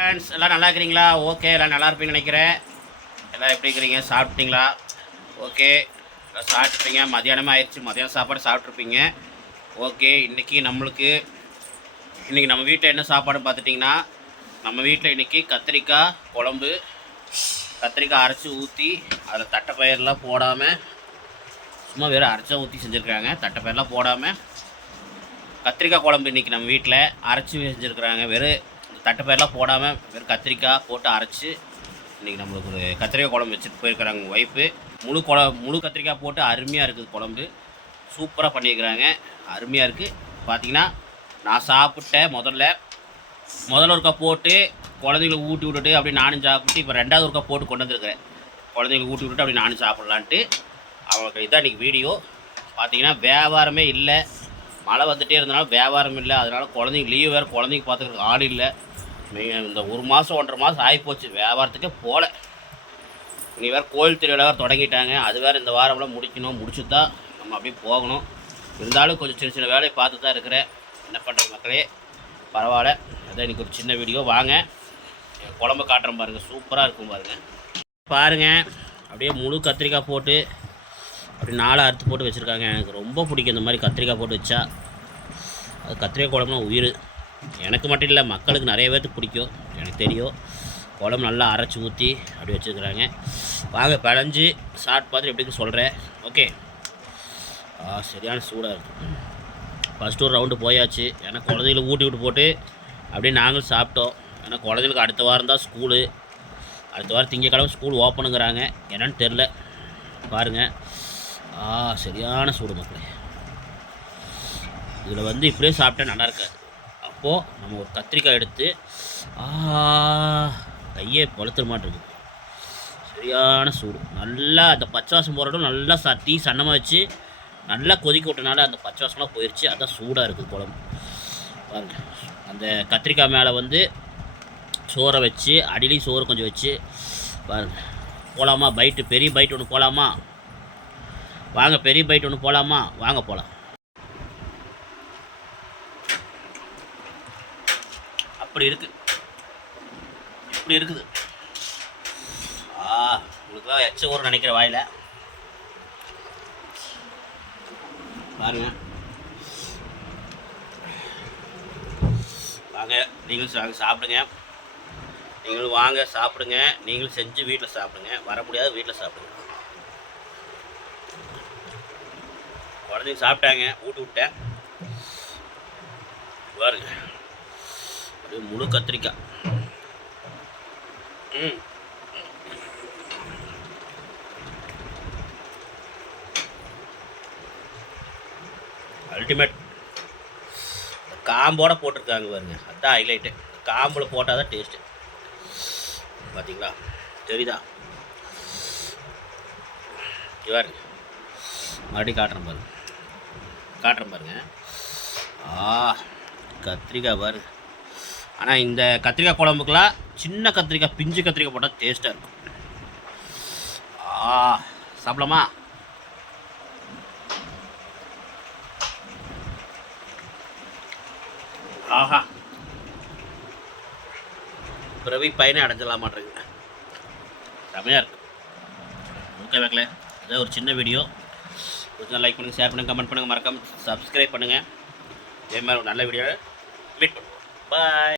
Friends எல்லாம் நல்லா இருக்கிறீங்களா? ஓகே எல்லாம் நல்லா இருப்பீங்கன்னு நினைக்கிறேன். எல்லாம் எப்படி இருக்கிறீங்க? சாப்பிட்டீங்களா? ஓகே எல்லாம் சாப்பிட்ருப்பீங்க மதியானமே ஆயிடுச்சு. மதியானம் சாப்பாடு சாப்பிட்ருப்பீங்க ஓகே இன்றைக்கி நம்மளுக்கு இன்றைக்கி நம்ம வீட்டில் என்ன சாப்பாடுன்னு பார்த்துட்டிங்கன்னா நம்ம வீட்டில் இன்றைக்கி கத்திரிக்காய் குழம்பு கத்திரிக்காய் அரைச்சி ஊற்றி அதில் தட்டைப்பயிரெலாம் போடாமல் சும்மா வெறும் அரைச்சா ஊற்றி செஞ்சுருக்காங்க தட்டைப்பயிரெலாம் போடாமல் கத்திரிக்காய் குழம்பு இன்றைக்கி நம்ம வீட்டில் அரைச்சி செஞ்சுருக்குறாங்க. வெறும் தட்டைப்பயிரெலாம் போடாமல் வெறும் கத்திரிக்காய் போட்டு அரைச்சி இன்றைக்கி நம்மளுக்கு ஒரு கத்திரிக்காய் குழம்பு வச்சுட்டு போயிருக்கிறாங்க உங்கள் ஒய்ஃபு முழு குழ முழு கத்திரிக்காய் போட்டு அருமையாக இருக்குது குழம்பு. சூப்பராக பண்ணியிருக்கிறாங்க. அருமையாக இருக்குது பார்த்தீங்கன்னா நான் சாப்பிட்டேன் முதல்ல முதல்ல ஒருக்கா போட்டு குழந்தைங்களை ஊட்டி விட்டுட்டு அப்படியே நானும் சாப்பிட்டு இப்போ ரெண்டாவது ஒருக்கா போட்டு கொண்டு வந்திருக்கிறேன். குழந்தைங்களை ஊட்டி விட்டுட்டு அப்படி நானும் சாப்பிட்லான்ட்டு. அவங்களுக்கு இதான் இன்றைக்கி வீடியோ பார்த்தீங்கன்னா வியாபாரமே இல்லை. மழை வந்துட்டே இருந்தனால வியாபாரம் இல்லை. அதனால் குழந்தைங்க லீவ் வேறு குழந்தைங்க பார்த்துக்கிறதுக்கு ஆள் இல்லை. நீங்கள் இந்த ஒரு மாதம் ஒன்றரை மாதம் ஆகிப்போச்சு. வியாபாரத்துக்கே போகல நீ வேறு கோயில் திருவிழா வேறு தொடங்கிட்டாங்க. அது வேறு இந்த வாரம்லாம் முடிக்கணும். முடிச்சு தான் நம்ம அப்படியே போகணும். இருந்தாலும் கொஞ்சம் சின்ன சின்ன வேலையை பார்த்து தான் இருக்கிறேன். என்ன பண்ணுறது மக்களே? பரவாயில்ல. அதான் இன்றைக்கி ஒரு சின்ன வீடியோ. வாங்க. என் குழம்பு காட்டுறேன் பாருங்கள் சூப்பராக இருக்கும் பாருங்கள் பாருங்கள் அப்படியே முழு கத்திரிக்காய் போட்டு அப்படி நாலு அறுத்து போட்டு வச்சுருக்காங்க. எனக்கு ரொம்ப பிடிக்கும் இந்த மாதிரி கத்திரிக்காய் போட்டு வச்சா. அது கத்திரிக்காய் குழம்புனா உயிர். எனக்கு மட்டும் இல்லை மக்களுக்கு நிறைய பேர்த்துக்கு பிடிக்கும். எனக்கு தெரியும். குழம்பு நல்லா அரைச்சி ஊற்றி அப்படி வச்சுருக்குறாங்க. வாங்க பிழைஞ்சு சாப்பிட்டு பார்த்துட்டு எப்படின்னு சொல்கிறேன் ஓகே. ஆ சரியான சூடாக இருக்கும் ஃபஸ்ட்டு ஒரு ரவுண்டு போயாச்சு. ஏன்னா குழந்தைகளை ஊட்டி விட்டு போட்டு அப்படியே நாங்களும் சாப்பிட்டோம். ஏன்னா குழந்தைங்களுக்கு அடுத்த வாரம் தான் ஸ்கூலு அடுத்த வாரம் திங்கக்கிழமை ஸ்கூல் ஓப்பனுங்கிறாங்க என்னன்னு தெரில பாருங்கள் ஆ சரியான சூடு மக்களே. இதில் வந்து இப்படியே சாப்பிட்டா நல்லா இருக்காது. அப்போது நம்ம ஒரு கத்திரிக்காய் எடுத்து ஆ கையே பழுத்துற மாட்டிருக்கு சரியான சூடு. நல்லா அந்த பச்சை வாசம் போகிறட்டும் நல்லா சட்டி சன்னமாக வச்சு நல்லா கொதிக்க விட்டனால அந்த பச்சை வாசம்லாம் போயிடுச்சு அதான் சூடாக இருக்குது குழம்பு. பாருங்க. அந்த கத்திரிக்காய் மேலே வந்து சோறை வச்சு அடியிலையும் சோறு கொஞ்சம் வச்சு பாருங்க. போகலாமா பைட்டு பெரிய பைட் ஒன்று போகலாமா வாங்க பெரிய பைட் ஒன்று போகலாமா வாங்க போகலாம் அப்படி இருக்கு. இப்படி இருக்குது. ஆ உங்களுக்கு தான் எச்ச ஊர் நினைக்கிற வாயில். பாருங்க. வாங்க நீங்களும் சாப்பிடுங்க. நீங்களும் வாங்க சாப்பிடுங்க. நீங்களும் செஞ்சு வீட்டில் சாப்பிடுங்க. வர முடியாது வீட்டில் சாப்பிடுங்க. குழந்தைங்க சாப்பிட்டாங்க ஊட்டு விட்டேன். பாருங்க. அப்படியே முழு கத்திரிக்காய். ம். அல்டிமேட் காம்போட போட்டிருக்காங்க பாருங்க. அதான் ஹைலைட்டு காம்பில் போட்டால் தான் டேஸ்ட்டு பார்த்தீங்களா தெரியுதா? இவர் மறுபடியும் காட்டுறேன் பாருங்க. காட்டுறேன் பாருங்க. ஆ கத்திரிக்காய் பாருங்க. ஆனால் இந்த கத்திரிக்காய் குழம்புக்கெலாம் சின்ன கத்திரிக்காய் பிஞ்சு கத்திரிக்காய் போட்டால் டேஸ்ட்டாக இருக்கும். சாப்பிடலாமா? ஆஹா. பிறவி பயனை அடைஞ்சிடலாம் மாட்டேங்குது செமையாக இருக்கு. ஓகே வைக்கல. இதான் ஒரு சின்ன வீடியோ கொஞ்சம் லைக் பண்ணுங்கள் ஷேர் பண்ணுங்கள் கமெண்ட் பண்ணுங்கள் மறக்காம சப்ஸ்கிரைப் பண்ணுங்கள் இதே மாதிரி ஒரு நல்ல வீடியோவை மீட் பண்ணுவோம். பாய்